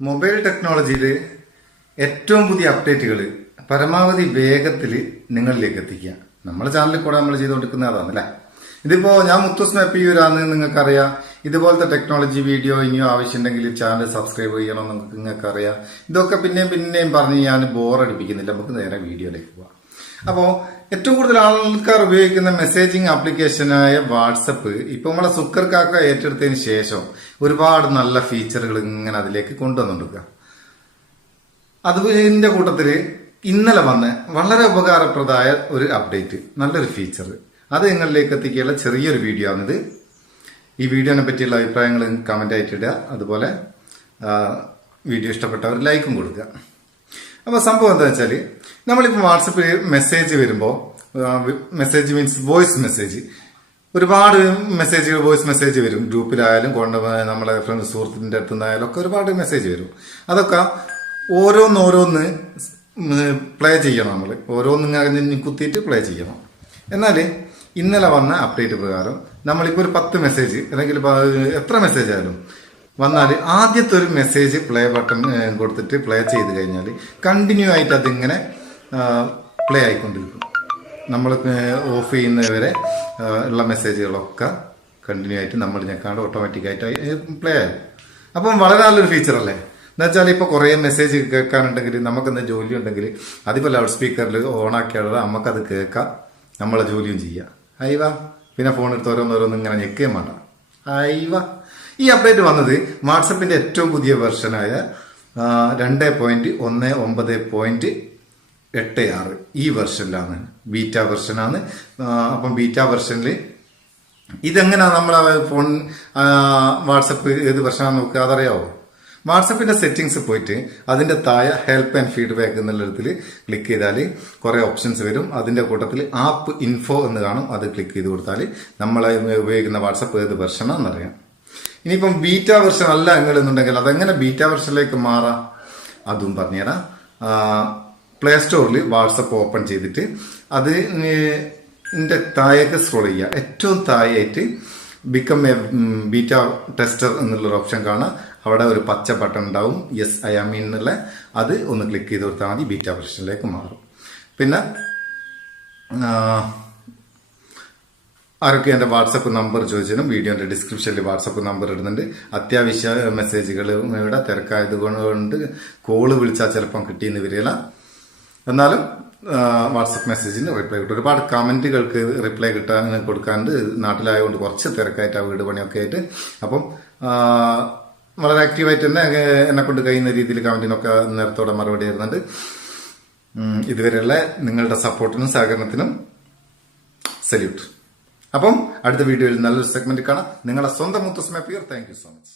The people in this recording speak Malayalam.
മൊബൈൽ ടെക്നോളജിയിൽ ഏറ്റവും പുതിയ അപ്ഡേറ്റുകൾ പരമാവധി വേഗത്തിൽ നിങ്ങളിലേക്ക് എത്തിക്കുക. നമ്മുടെ ചാനലിൽ കൂടെ നമ്മൾ ചെയ്തുകൊണ്ടിരിക്കുന്ന അതാണ് അല്ലേ? ഇതിപ്പോ ഞാൻ മുത്തൂസ് മെപ്പിയൂരാന്ന് നിങ്ങൾക്കറിയാം. ഇതുപോലത്തെ ടെക്നോളജി വീഡിയോ ഇനിയും ആവശ്യമുണ്ടെങ്കിൽ ചാനൽ സബ്സ്ക്രൈബ് ചെയ്യണം നിങ്ങൾക്ക് നിങ്ങൾക്കറിയാം. ഇതൊക്കെ പിന്നെയും പിന്നെയും പറഞ്ഞ് ഞാൻ ബോറടിപ്പിക്കുന്നില്ല നമുക്ക് നേരെ വീഡിയോയിലേക്ക് പോവാം. അപ്പോൾ ഏറ്റവും കൂടുതൽ ആൾക്കാർ ഉപയോഗിക്കുന്ന മെസ്സേജിങ് ആപ്ലിക്കേഷനായ വാട്സപ്പ് ഇപ്പൊ നമ്മളെ സുക്കർ കാക്ക ഏറ്റെടുത്തതിന് ശേഷം ഒരുപാട് നല്ല ഫീച്ചറുകൾ ഇങ്ങനെ അതിലേക്ക് കൊണ്ടുവന്നിട്ടുക അതിന്റെ കൂട്ടത്തിൽ ഇന്നലെ വന്ന വളരെ ഉപകാരപ്രദമായ ഒരു അപ്ഡേറ്റ് നല്ലൊരു ഫീച്ചർ അത് നിങ്ങളിലേക്ക് എത്തിക്കാനുള്ള ചെറിയൊരു വീഡിയോ ആണിത്. ഈ വീഡിയോനെ പറ്റിയുള്ള അഭിപ്രായങ്ങൾ കമന്റ് ആയിട്ടിടുക അതുപോലെ വീഡിയോ ഇഷ്ടപ്പെട്ടവർ ലൈക്കും കൊടുക്കുക. അപ്പോൾ സംഭവം എന്താ വെച്ചാൽ നമ്മളിപ്പോൾ വാട്സപ്പിൽ മെസ്സേജ് വരുമ്പോൾ മെസ്സേജ് മീൻസ് വോയിസ് മെസ്സേജ്. ഒരുപാട് മെസ്സേജുകൾ വോയിസ് മെസ്സേജ് വരും. ഗ്രൂപ്പിലായാലും കൊണ്ട് നമ്മളെ ഫ്രണ്ട് സുഹൃത്തിന്റെ അടുത്തു നിന്നായാലും ഒക്കെ ഒരുപാട് മെസ്സേജ് വരും. അതൊക്കെ ഓരോന്നോരോന്ന് പ്ലേ ചെയ്യണം നമ്മൾ ഓരോന്നിങ്ങനെ കുത്തിയിട്ട് പ്ലേ ചെയ്യണം. എന്നാൽ ഇന്നലെ വന്ന അപ്ഡേറ്റ് പ്രകാരം നമ്മളിപ്പോൾ ഒരു പത്ത് മെസ്സേജ് അല്ലെങ്കിൽ എത്ര മെസ്സേജ് ആയാലും വന്നാൽ ആദ്യത്തെ ഒരു മെസ്സേജ് പ്ലേ ബട്ടൺ കൊടുത്തിട്ട് പ്ലേ ചെയ്ത് കഴിഞ്ഞാൽ കണ്ടിന്യൂ ആയിട്ട് അതിങ്ങനെ പ്ലേ ആയിക്കൊണ്ടിരിക്കും. നമ്മൾ ഓഫ് ചെയ്യുന്നവരെ ഉള്ള മെസ്സേജുകളൊക്കെ കണ്ടിന്യൂ ആയിട്ട് നമ്മൾ ഞെക്കാണ്ട് ഓട്ടോമാറ്റിക്കായിട്ട് പ്ലേ ആയി. അപ്പം വളരെ നല്ലൊരു ഫീച്ചർ അല്ലേ? എന്ന് വെച്ചാൽ ഇപ്പോൾ കുറേ മെസ്സേജ് കേൾക്കാനുണ്ടെങ്കിൽ നമുക്കെന്താ ജോലി ഉണ്ടെങ്കിൽ അതിപ്പോൾ ലൗഡ് സ്പീക്കറിൽ ഓണാക്കിയാൽ നമുക്കത് കേൾക്കാം. നമ്മളെ ജോലിയും ചെയ്യാം. ഐവ പിന്നെ ഫോൺ എടുത്ത് ഓരോന്നോരോന്ന് ഇങ്ങനെ ഞെക്കുകയും വേണ്ട. ഐവ ഈ അപ്ഡേറ്റ് വന്നത് വാട്സപ്പിന്റെ ഏറ്റവും പുതിയ വെർഷനായ രണ്ട് പോയിന്റ് ഒന്ന് ഒമ്പത് പോയിന്റ് എട്ട് ആറ് ഈ വെർഷനിലാണ് ബീറ്റ വെർഷനാണ്. അപ്പം ബീറ്റ വെർഷനിൽ ഇതെങ്ങനെയാണ് നമ്മൾ ഫോൺ വാട്സപ്പ് ഏത് വെർഷനാണ് നോക്കുക അതറിയാവോ? വാട്സപ്പിന്റെ സെറ്റിംഗ്സ് പോയിട്ട് അതിന്റെ താഴെ ഹെൽപ്പ് ആൻഡ് ഫീഡ്ബാക്ക് എന്നുള്ളിടത്തിൽ ക്ലിക്ക് ചെയ്താൽ കുറേ ഓപ്ഷൻസ് വരും. അതിന്റെ കൂട്ടത്തിൽ ആപ്പ് ഇൻഫോ എന്ന് കാണും അത് ക്ലിക്ക് ചെയ്ത് കൊടുത്താൽ നമ്മൾ ഉപയോഗിക്കുന്ന വാട്സപ്പ് ഏത് വെർഷനാണെന്നറിയാം ഇനിയിപ്പം ബീറ്റ വെർഷൻ അല്ല എന്നുണ്ടെങ്കിൽ അതെങ്ങനെ ബീറ്റ വെർഷനിലേക്ക് മാറാം? അതും പറഞ്ഞുതരാം. പ്ലേ സ്റ്റോറിൽ വാട്സപ്പ് ഓപ്പൺ ചെയ്തിട്ട് അത് എന്റെ താഴേക്ക് സ്ക്രോൾ ചെയ്യുക. ഏറ്റവും താഴെയായിട്ട് ബിക്കം എ ബീറ്റ ടെസ്റ്റർ എന്നുള്ളൊരു ഓപ്ഷൻ കാണാം അവിടെ ഒരു പച്ച ബട്ടൺ ഉണ്ടാവും. യെസ് ഐ ആം എന്നുള്ള അത് ഒന്ന് ക്ലിക്ക് ചെയ്ത് കൊടുത്താൽ മതി. ബീറ്റ വെർഷനിലേക്ക് മാറും. പിന്നെ ആരൊക്കെ എന്റെ വാട്സപ്പ് നമ്പർ ചോദിച്ചാലും വീഡിയോന്റെ ഡിസ്ക്രിപ്ഷനിൽ വാട്സപ്പ് നമ്പർ ഇടുന്നുണ്ട്. അത്യാവശ്യ മെസ്സേജുകൾ ഇവിടെ തിരക്കായത് കൊണ്ട് കോൾ വിളിച്ചാൽ ചിലപ്പം കിട്ടിയെന്ന് വരില്ല എന്നാലും വാട്സപ്പ് മെസ്സേജിന് റിപ്ലൈ കിട്ടും. ഒരുപാട് കമന്റുകൾക്ക് റിപ്ലൈ കിട്ടാൻ കൊടുക്കാണ്ട് നാട്ടിലായതുകൊണ്ട് കുറച്ച് തിരക്കായിട്ട് ആ വീട് പണിയൊക്കെ ആയിട്ട്. അപ്പം വളരെ ആക്റ്റീവായിട്ട് തന്നെ എന്നെ കൊണ്ട് കഴിയുന്ന രീതിയിൽ കമന്റിനൊക്കെ നേരത്തോടെ മറുപടി തരുന്നുണ്ട്. ഇതുവരെയുള്ള നിങ്ങളുടെ സപ്പോർട്ടിനും സഹകരണത്തിനും സല്യൂട്ട് അപ്പം അടുത്ത വീഡിയോയിൽ നല്ലൊരു സെഗ്മെന്റ് കാണാം. നിങ്ങളുടെ സ്വന്തം മുത്തസ്മ പിയർ താങ്ക് യു സോ മച്ച്